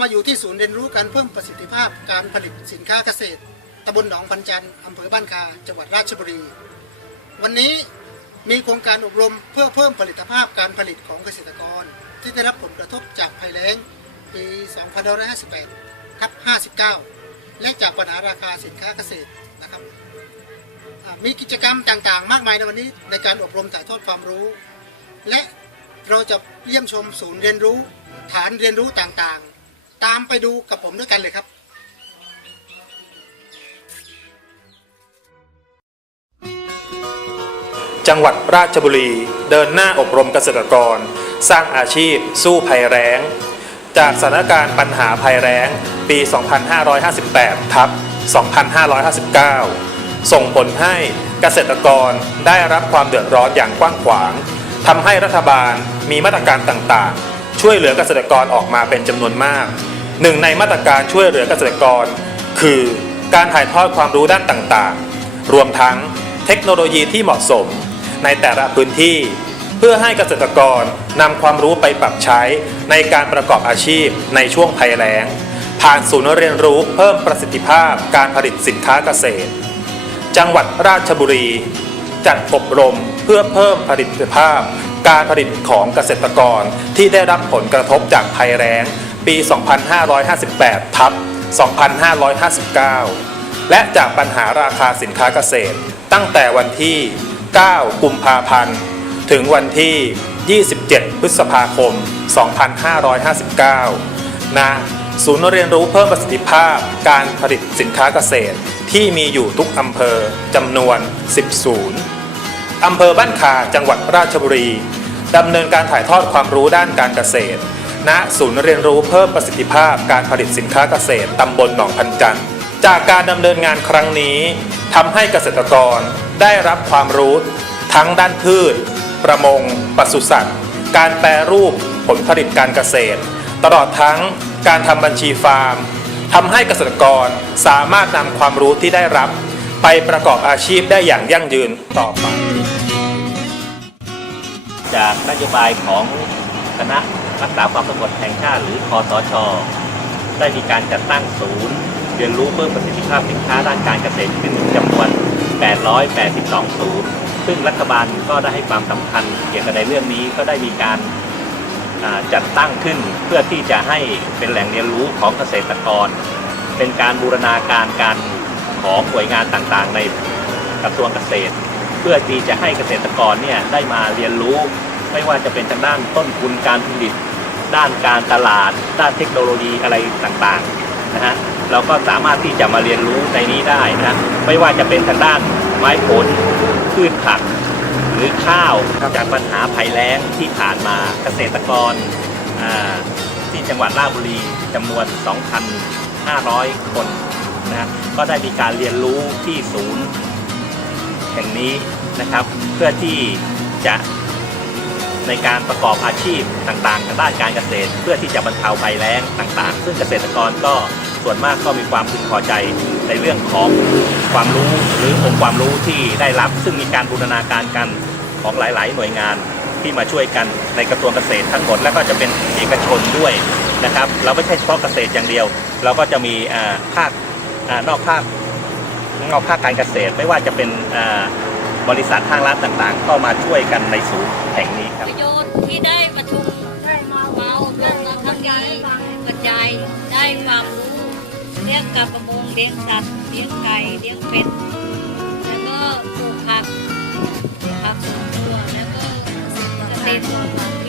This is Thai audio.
มาอยู่ที่ศูนย์เรียนรู้การเพิ่มประสิทธิภาพการผลิตสินค้าเกษตรตำบลหนองพันจันทร์อำเภอบ้านคาจังหวัดราชบุรี วันนี้มีโครงการอบรมเพื่อเพิ่มผลิตภาพการผลิตของเกษตรกร ที่ได้รับผลกระทบจากภัยแล้งปี 2558ทับ59 และจากปัญหาราคาสินค้าเกษตรนะครับมีกิจกรรมต่างๆ มากมายในวันนี้ในการอบรมถ่ายทอดความรู้ และเราจะเยี่ยมชมศูนย์เรียนรู้ ฐานเรียนรู้ต่างๆ ตามไปดูกับผมด้วยกันเลยครับจังหวัดราชบุรี เดินหน้าอบรมเกษตรกร สร้างอาชีพ สู้ภัยแล้งจากสถานการณ์ปัญหาภัยแล้งปี 2558 ทับ 2559 ส่งผลให้เกษตรกรได้รับความเดือดร้อนอย่างกว้างขวางทำให้รัฐบาลมีมาตรการต่างๆ ช่วยเหลือเกษตรกรออกมาเป็นจำนวนมาก หนึ่งในมาตรการช่วยเหลือเกษตรกร คือการถ่ายทอดความรู้ด้านต่างๆ รวมทั้งเทคโนโลยีที่เหมาะสม ในแต่ละพื้นที่ เพื่อให้เกษตรกรนำความรู้ไปปรับใช้ในการประกอบอาชีพในช่วงภัยแล้ง ผ่านศูนย์เรียนรู้เพิ่มประสิทธิภาพการผลิตสินค้าเกษตร จังหวัดราชบุรี จัดอบรมเพื่อเพิ่มผลิตภาพการผลิตของเกษตรกรที่ได้รับผลกระทบจากภัยแล้ง ปี 2558 ทับ 2559 และจากปัญหาราคาสินค้าเกษตร ตั้งแต่วันที่ 9 กุมภาพันธ์ ถึงวันที่ 27 พฤษภาคม 2559 ณ ศูนย์เรียนรู้เพิ่มประสิทธิภาพการผลิตสินค้าเกษตรที่มีอยู่ทุกอำเภอจำนวน 10 ศูนย์อำเภอบ้านคาจังหวัดราชบุรีดำเนินการถ่ายทอดความรู้ด้านการเกษตร ณศูนย์เรียนรู้เพิ่มประสิทธิภาพการผลิตสินค้าเกษตรตำบลหนองพันจันทร์จากการดำเนินงานครั้งนี้ทำให้เกษตรกรได้รับความรู้ ทั้งด้านพืช ประมงปศุสัตว์ การแปรรูปผลผลิตการเกษตร ตลอดทั้งการทำบัญชีฟาร์มทำให้เกษตรกรสามารถนำความรู้ที่ได้รับ ไปประกอบอาชีพได้อย่างยั่งยืนต่อไป จากนโยบายของคณะ รักษาความสงบแห่งชาติหรือคอสช ได้มีการจัดตั้งศูนย์ เรียนรู้เพิ่มประสิทธิภาพสินค้าด้านการเกษตรขึ้นจำนวน 882 ศูนย์ ซึ่งรัฐบาลก็ได้ให้ความสำคัญเกี่ยวกับในเรื่องนี้ก็ได้มีการจัดตั้งขึ้นเพื่อที่จะให้เป็นแหล่งเรียนรู้ของเกษตรกร เป็นการบูรณาการการของหน่วยงานต่างๆ ในกระทรวงเกษตร เพื่อที่จะให้เกษตรกรเนี่ยได้มาเรียนรู้ ไม่ว่าจะเป็นทางด้านต้นทุนการผลิต ด้านการตลาด ด้านเทคโนโลยีอะไรต่างๆนะฮะเราก็สามารถที่จะมาเรียนรู้ในนี้ได้นะไม่ว่าจะเป็นทางด้านไม้ผลพืชผัก หรือข้าวจากปัญหาภัยแล้งที่ผ่านมาเกษตรกรอ่าที่จังหวัดราชบุรีจำนวน 2,500 คนนะฮะก็ได้มีการเรียนรู้ที่ศูนย์แห่งนี้นะครับ เพื่อที่จะ ในการประกอบอาชีพต่างๆทางด้านการเกษตร เพื่อที่จะบรรเทาภัยแล้งต่างๆ ซึ่งเกษตรกรก็ส่วนมากก็มีความพึงพอใจในเรื่องของความรู้หรือองค์ความรู้ที่ได้รับ ซึ่งมีการบูรณาการกันของหลาย ๆ หน่วยงานที่มาช่วยกันในกระทรวงเกษตรทั้งหมด แล้วก็จะเป็นเอกชนด้วยนะครับ เราไม่ใช่เฉพาะเกษตรอย่างเดียว เราก็จะมีอ่าภาคนอกภาคเงาภาคการเกษตรไม่ว่าจะเป็นอ่า บริษัททางร้านต่างๆก็มาช่วยกันในศูนย์แห่งนี้ครับ ประโยชน์ที่ได้ประชุมได้มาเมาเรื่องมาทั้งนี้กระจายได้ความรู้เรื่องการประมงเลี้ยงสัตว์เลี้ยงไก่เลี้ยงเป็ดแล้วก็ปลูกผักปลูกผักสวนครัวแล้วก็เกษตร